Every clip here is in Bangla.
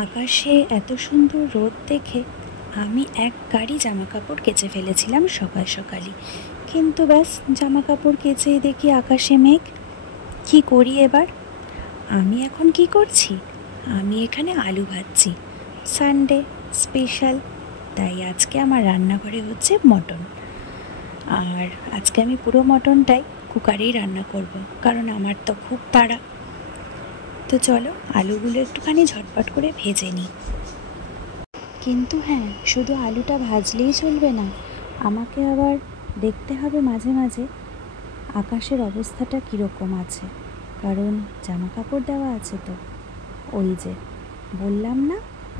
আকাশে এত সুন্দর রোদ দেখে আমি এক গাড়ি জামা কাপড় কেচে ফেলেছিলাম সকাল সকালই। কিন্তু ব্যাস জামা কাপড় কেচেই দেখি আকাশে মেঘ। কি করি এবার? আমি এখন কি করছি? আমি এখানে আলু ভাজছি। সানডে স্পেশাল, তাই আজকে আমার রান্নাঘরে হচ্ছে মটন। আর আজকে আমি পুরো মটনটাই কুকারেই রান্না করব, কারণ আমার তো খুব তাড়া। তো চলো আলুগুলো একটুখানি ঝটপট করে ভেজে নিই। কিন্তু হ্যাঁ, শুধু আলুটা ভাজলেই চলবে না, আমাকে আবার দেখতে হবে মাঝে মাঝে আকাশের অবস্থাটা কীরকম আছে, কারণ জামা কাপড় দেওয়া আছে তো। ওই যে বললাম না,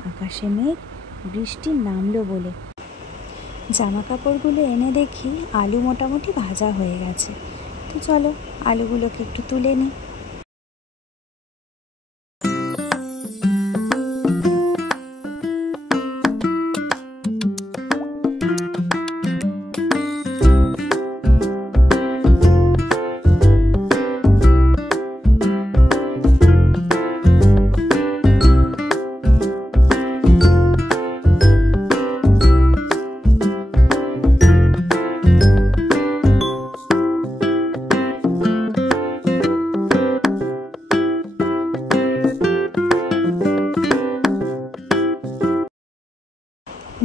আকাশে মেঘ, বৃষ্টি নামলো বলে। জামা কাপড়গুলো এনে দেখি আলু মোটামুটি ভাজা হয়ে গেছে। তো চলো আলুগুলোকে একটু তুলে নিই।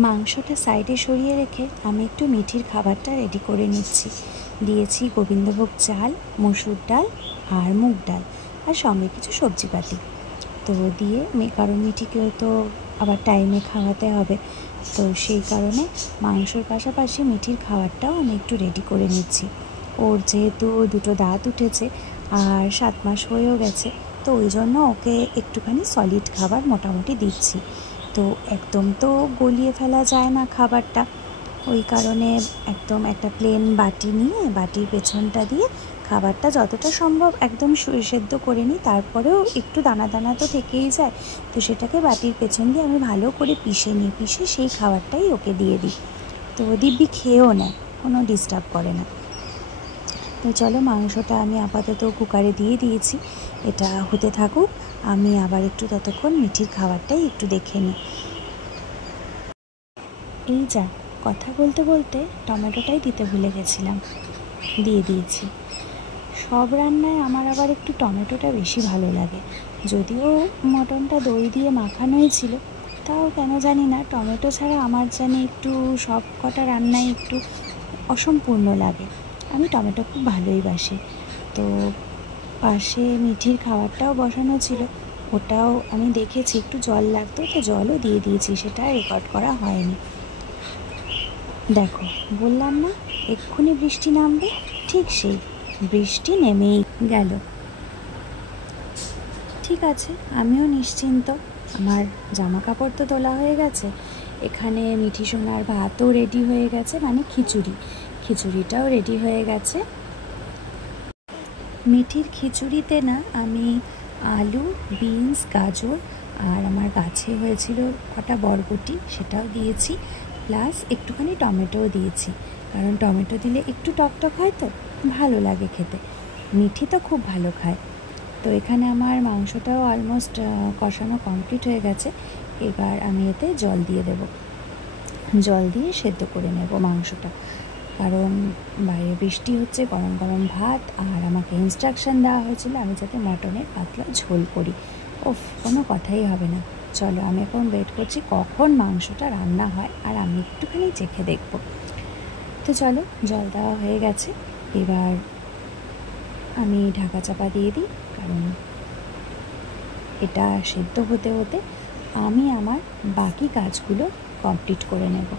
মাংসটা সাইডে সরিয়ে রেখে আমি একটু মিঠির খাবারটা রেডি করে নিচ্ছি। দিয়েছি গোবিন্দভোগ চাল, মসুর ডাল আর মুগ ডাল, আর সঙ্গে কিছু সবজিপাতি তো দিয়ে কারণ মিঠিকেও তো আবার টাইমে খাওয়াতে হবে, তো সেই কারণে মাংসর পাশাপাশি মিঠির খাবারটাও আমি একটু রেডি করে নিচ্ছি। ওর যেহেতু দুটো দাঁত উঠেছে আর 7 মাস হয়েও গেছে, তো ওই জন্য ওকে একটুখানি সলিড খাবার মোটামুটি দিচ্ছি। তো একদম তো গলিয়ে ফেলা যায় না খাবারটা, ওই কারণে একদম একটা প্লেন বাটি নিয়ে বাটির পেছনটা দিয়ে খাবারটা যতটা সম্ভব একদম সেদ্ধ করে নিই। তারপরেও একটু দানা দানা তো থেকেই যায়, তো সেটাকে বাটির পেছন দিয়ে আমি ভালো করে পিষে নিই, পিষে সেই খাবারটাই ওকে দিয়ে দিই। তো দিব্যি খেয়েও নেয়, কোনো ডিস্টার্ব করে না। তো চলো মাংসটা আমি আপাতত কুকারে দিয়ে দিয়েছি, এটা হতে থাকুক। আমি আবার একটু ততক্ষণ মিঠির খাবারটাই একটু দেখে নিই। এই যা, কথা বলতে বলতে টমেটোটাই দিতে ভুলে গেছিলাম, দিয়ে দিয়েছি। সব রান্নায় আমার আবার একটু টমেটোটা বেশি ভালো লাগে। যদিও মটনটা দই দিয়ে মাখানোই ছিল, তাও কেন জানি না টমেটো ছাড়া আমার জানি একটু সব কটা রান্নায় একটু অসম্পূর্ণ লাগে। আমি টমেটো খুব ভালোই বাসি। তো পাশে মিঠির খাবারটাও বসানো ছিল, ওটাও আমি দেখেছি একটু জল লাগতো, তো জলও দিয়ে দিয়েছি, সেটা রেকর্ড করা হয়নি। দেখো বললাম না এক্ষুনি বৃষ্টি নামবে, ঠিক সেই বৃষ্টি নেমেই গেল। ঠিক আছে, আমিও নিশ্চিন্ত, আমার জামা কাপড় তো তোলা হয়ে গেছে, এখানে মিঠি সোনার ভাতও রেডি হয়ে গেছে, মানে খিচুড়িটাও রেডি হয়ে গেছে। মিঠির খিচুড়িতে না আমি আলু, বিনস, গাজর আর আমার গাছে হয়েছিল কটা বরবটি, সেটাও দিয়েছি, প্লাস একটুখানি টমেটোও দিয়েছি, কারণ টমেটো দিলে একটু টকটক হয় তো ভালো লাগে খেতে। মিঠি তো খুব ভালো খায়। তো এখানে আমার মাংসটাও অলমোস্ট কষানো কমপ্লিট হয়ে গেছে। এবার আমি এতে জল দিয়ে দেব, জল দিয়ে সেদ্ধ করে নেব মাংসটা, কারণ বাইরে বৃষ্টি হচ্ছে, গরম গরম ভাত, আর আমাকে ইনস্ট্রাকশান দেওয়া হয়েছিল আমি যাতে মটনের পাতলা ঝোল করি। ওফ, কোনো কথাই হবে না। চলো আমি এখন ওয়েট করছি কখন মাংসটা রান্না হয়, আর আমি একটুখানি চেখে দেখব। তো চলো, জল দেওয়া হয়ে গেছে, এবার আমি ঢাকা চাপা দিয়ে দিই, কারণ এটা সেদ্ধ হতে হতে আমি আমার বাকি কাজগুলো কমপ্লিট করে নেব।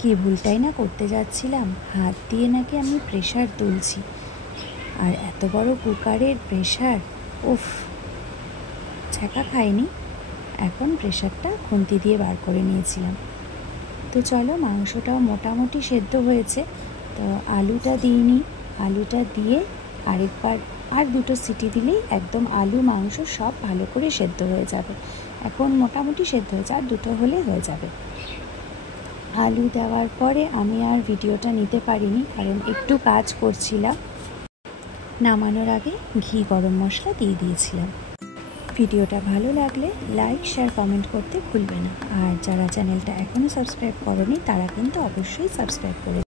কি ভুলটাই না করতে যাচ্ছিলাম, হাত দিয়ে নাকি আমি প্রেশার তুলছি, আর এত বড় কুকারের প্রেশার, উফ, ছ্যাঁকা খাইনি। এখন প্রেশারটা খুন্তি দিয়ে বার করে নিয়েছিলাম। তো চলো মাংসটাও মোটামুটি সেদ্ধ হয়েছে, তো আলুটা দিইনি, আলুটা দিয়ে আরেকবার আর 2টো সিটি দিলেই একদম আলু মাংস সব ভালো করে সেদ্ধ হয়ে যাবে। এখন মোটামুটি সেদ্ধ হয়েছে, আর 2টো হলে হয়ে যাবে। আলু দেওয়ার পরে আমি আর ভিডিওটা নিতে পারিনি, কারণ একটু কাজ করছিলাম। নামানোর আগে ঘি গরম মশলা দিয়ে দিয়েছিলাম। ভিডিওটা ভালো লাগলে লাইক শেয়ার কমেন্ট করতে ভুলবে না। আর যারা চ্যানেলটা এখনও সাবস্ক্রাইব করোনি তারা কিন্তু অবশ্যই সাবস্ক্রাইব করে